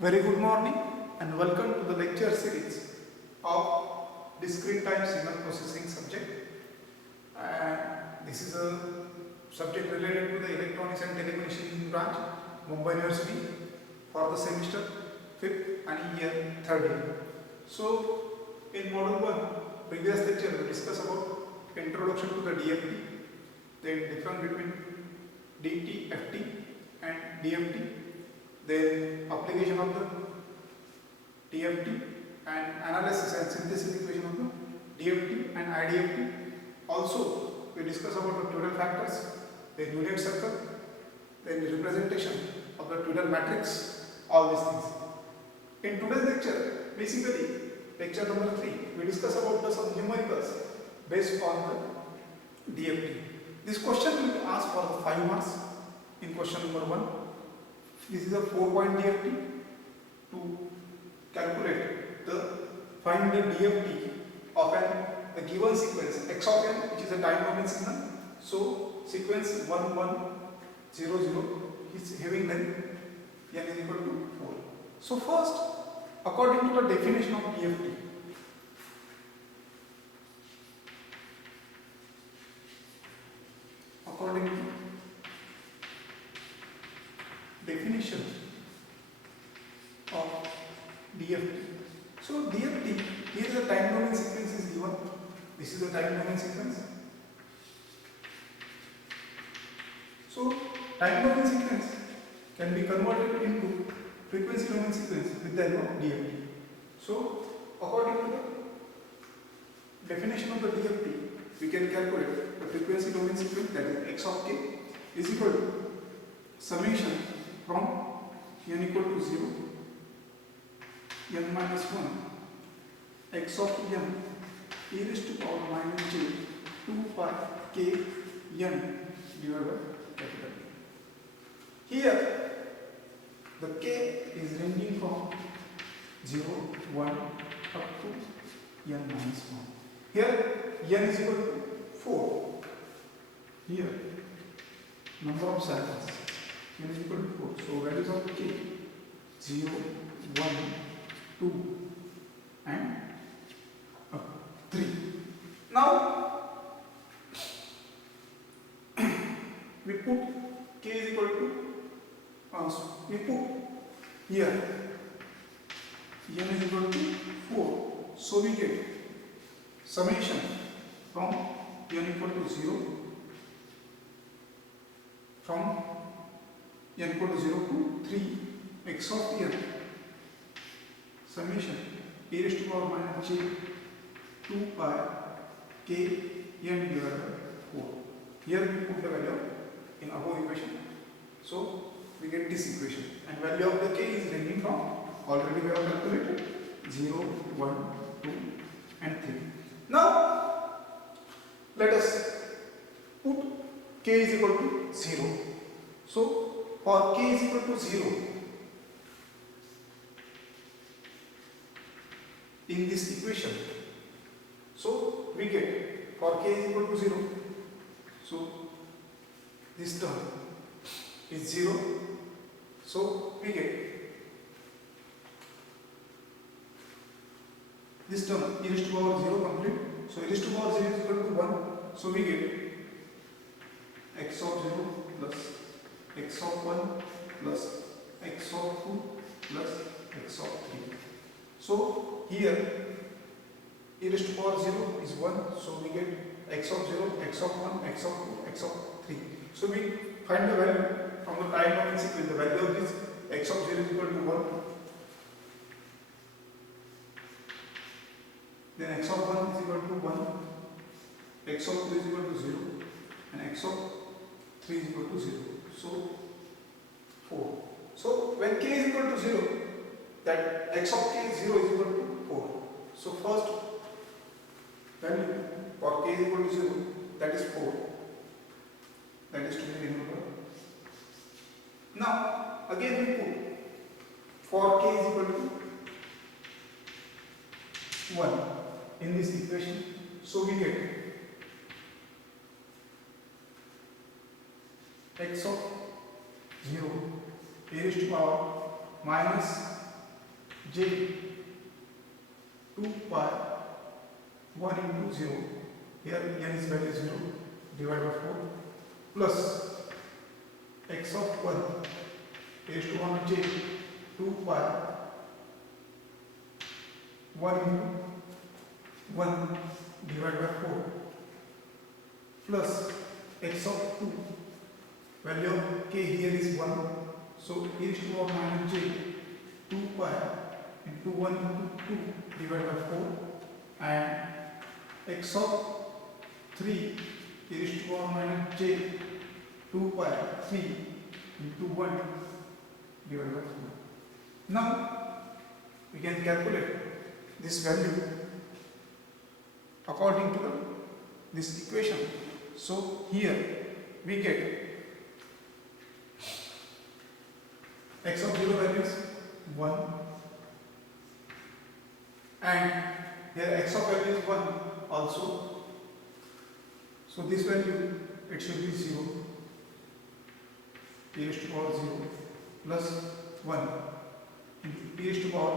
Very good morning and welcome to the lecture series of discrete time signal processing subject. And this is a subject related to the electronics and telecommunication branch, Mumbai University, for the semester 5th and year 3rd year. So in module 1, previous lecture we discussed about introduction to the DFT, then difference between DTFT and DFT, then application of the TFT and analysis and synthesis equation of the DFT and IDFT. Also, we discuss about the Twiddle factors, the unit circle, then the representation of the Twiddle matrix, all these things. In today's lecture, basically lecture number 3, we discuss about some numericals based on the DFT. This question will be asked for the 5 marks in question number 1. This is a 4-point DFT. To calculate find the DFT of a given sequence x of n, which is a time domain signal. So sequence 1 1 0 0 is having length n is equal to 4. So first, according to the definition of DFT, according to definition of DFT. So DFT, here is the time domain sequence is given. This is the time domain sequence. So time domain sequence can be converted into frequency domain sequence with the help of DFT. So according to the definition of the DFT, we can calculate the frequency domain sequence, that is x of k is equal to summation from n equal to 0 n minus 1 x of n e raised to power minus j 2 pi k n divided by capital N. Here the k is ranging from 0, 1 up to n minus 1. Here n is equal to 4. Here number of cycles n is equal to 4. So values of k 0, 1, 2 and 3. Now we put k is equal to we put here n is equal to 4. So we get summation from n equal to 0 from n equal to 0 to 3 x of n summation e raised to power minus j 2 pi k n divided by 4. Here we put the value in above equation. So we get this equation, and value of the k is ranging from, already we have calculated, 0, 1, 2 and 3. Now let us put k is equal to 0. So for k is equal to 0, in this equation, so we get for k is equal to 0, so this term is 0, so we get this term e raised to power 0 complete, so e raised to power 0 is equal to 1, so we get x of 0 plus x of 1 plus x of 2 plus x of 3. So here e raised to power 0 is 1, so we get x of 0, x of 1, x of 2, x of 3. So we find the value from the time domain sequence. The value of this x of 0 is equal to 1, then x of 1 is equal to 1, x of 2 is equal to 0 and x of 3 is equal to 0. So 4. So when k is equal to 0, that x of k is 0 is equal to 4. So first value for k is equal to 0, that is 4. That is to be remembered. Now again we put for k is equal to 1 in this equation. So we get x of 0 e raised to power minus j 2 pi 1 into 0, here n is value 0 divided by 4 plus x of 1 raised to 1 j 2 pi 1 into 1 divided by 4 plus x of 2, value of k here is 1, so e raised to power minus j 2 pi into 1 into 2 divided by 4 and x of 3 e raised to power minus j 2 pi 3 into 1 divided by 4. Now we can calculate this value according to this equation. So here we get x of 0 value is 1 and here x of value is 1 also. So this value it should be 0, e raised to power 0 plus 1 into e raised to power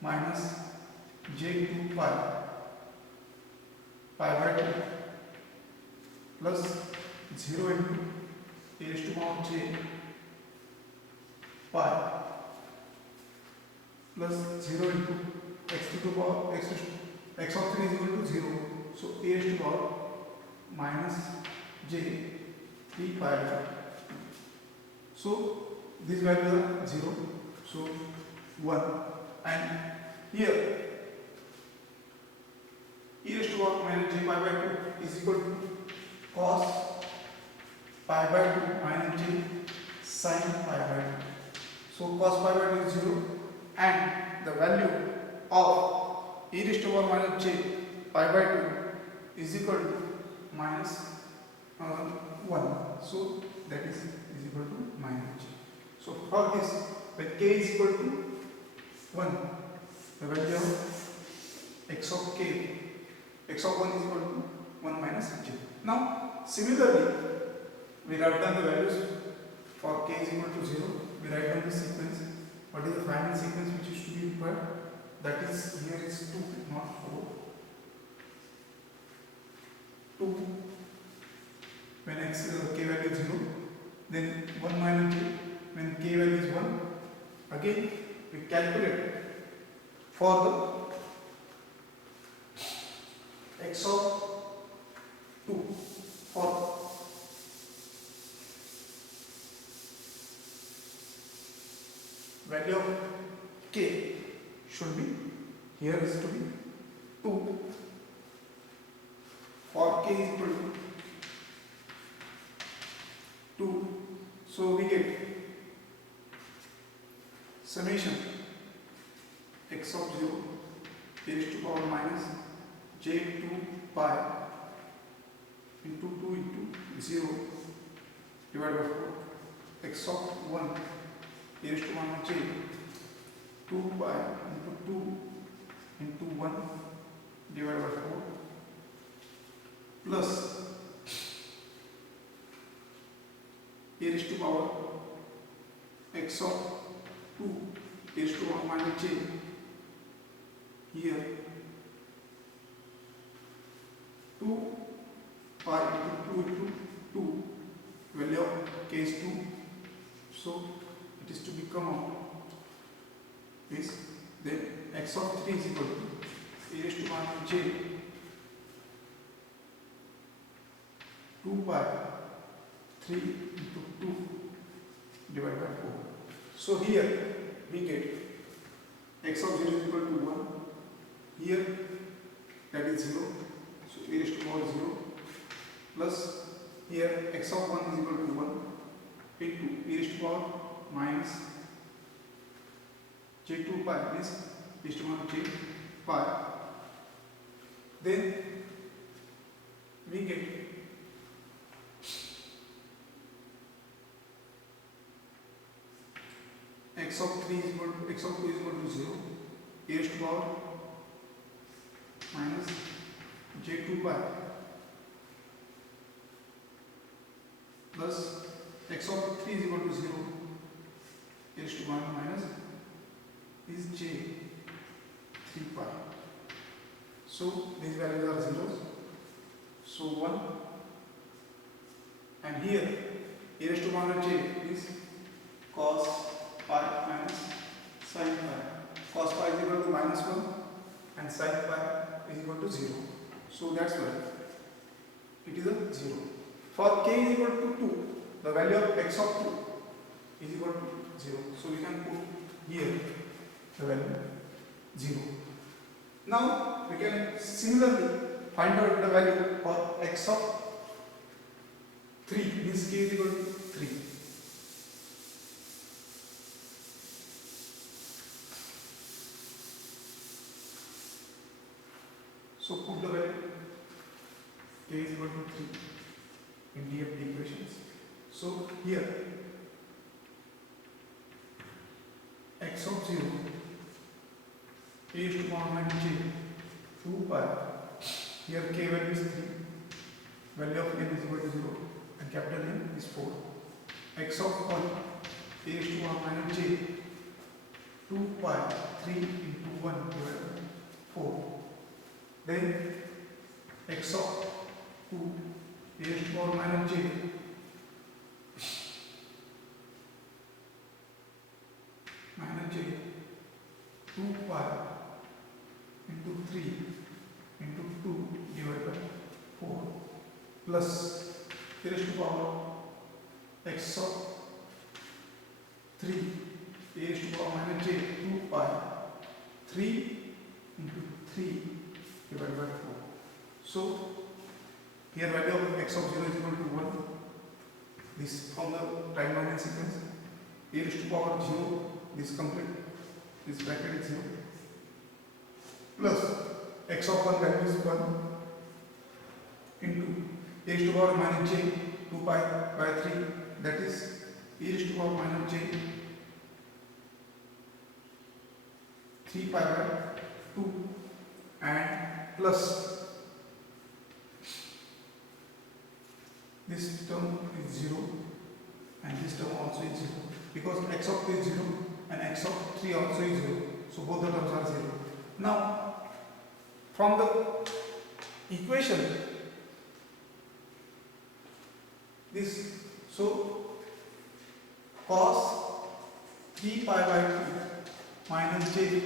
minus j2 pi by 2 plus 0 into e raised to power j pi plus 0 into x to the power x of 3 is equal to 0, so e raised to power minus j 3 pi by 2. So these values are 0, so 1, and here e raised to power minus j pi by 2 is equal to cos pi by 2 minus j sin pi by 2. So cos pi by 2 is 0 and the value of e raised to power minus j pi by 2 is equal to minus 1. So that is equal to minus j. So for this, when k is equal to 1, the value of x of k, x of 1 is equal to 1 minus j. Now similarly, we write down the values for k is equal to 0. We write down the sequence. What is the final sequence which is to be required? That is, here is 2, not 4. 2 when k value is 0, then 1 minus j when k value is 1. Again we calculate for the x of 2 for value of k should be, here is to be 2 for k is equal to 2. So we get summation x of 0 e raised to power minus j2 pi into 2 into 0 divided by 4 x of 1 e raised to minus j 2 pi into 2 into 1 divided by 4 plus e raised to power x of 2 e raised to power minus j, here 2 pi into 2 into 2, value of k is 2, so it is to become out is then x of 3 is equal to e raised to minus j 2 pi 3 into 2 divided by 4. So here we get x of 0 is equal to 1, here that is 0, so e raised to power 0 plus here x of 1 is equal to 1 into e raised to power minus j2 pi means e raised to power j pi, then we get x of 3 is equal to x of 2 is equal to 0, e raised to power minus j2 pi plus x of 3 is equal to 0, e raised to 1 minus is j 3 pi. So these values are zeros. So 1, and here e raised to power j is cos pi minus sin pi. Cos pi is equal to -1 and sin pi is equal to 0. So that's why it is a 0. For k is equal to 2, the value of x of 2 is equal to 0. So we can put here the value 0. Now we can similarly find out the value for x of 3. Means k is equal to 3. So put the value k is equal to 3 in DFT equations. So here x of 0 e raised to power minus j 2 pi. Here k value is 3, value of n is equal to 0 and capital N is 4. X of 1 e raised to power minus j 2 pi 3 into 1 divided by 4. Then x of 2 e raised to power minus j 2 pi into 3 into 2 divided by 4 plus e raised to power x of 3 e raised to power minus j 2 pi 3 into 3 divided by 4. So here value of x of 0 is equal to 1. This from the time domain sequence. E raised to power 0, this complete, this bracket is 0, plus x of 1 value is 1 into e raised to power minus j 2 pi by 3, that is e raised to power minus j 3 pi by 2, and plus this term is 0 and this term also is 0, because x of 2 is 0 and x of 3 also is 0, so both the terms are 0. Now from the equation this, so cos 3 pi by 2 minus j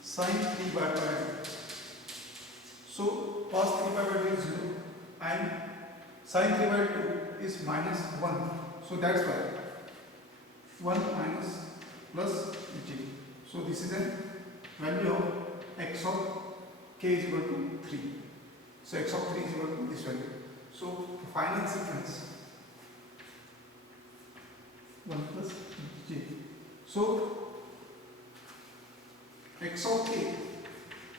sin 3 pi by 2. So cos 3 pi by 2 is 0 and sin 3 by 2 is minus 1. So that's why 1 minus plus j. So this is a value of x of k is equal to 3. So x of 3 is equal to this value. So the final sequence 1 plus j. So x of k,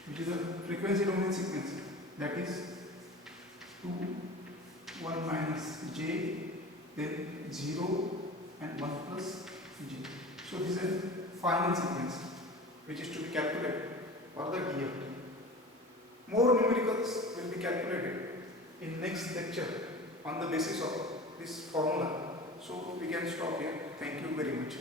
which is a frequency domain sequence, that is 2, 1 minus j, then 0 and 1 plus j. So this is a final sequence which is to be calculated for the DFT. More numericals will be calculated in next lecture on the basis of this formula. So we can stop here. Thank you very much.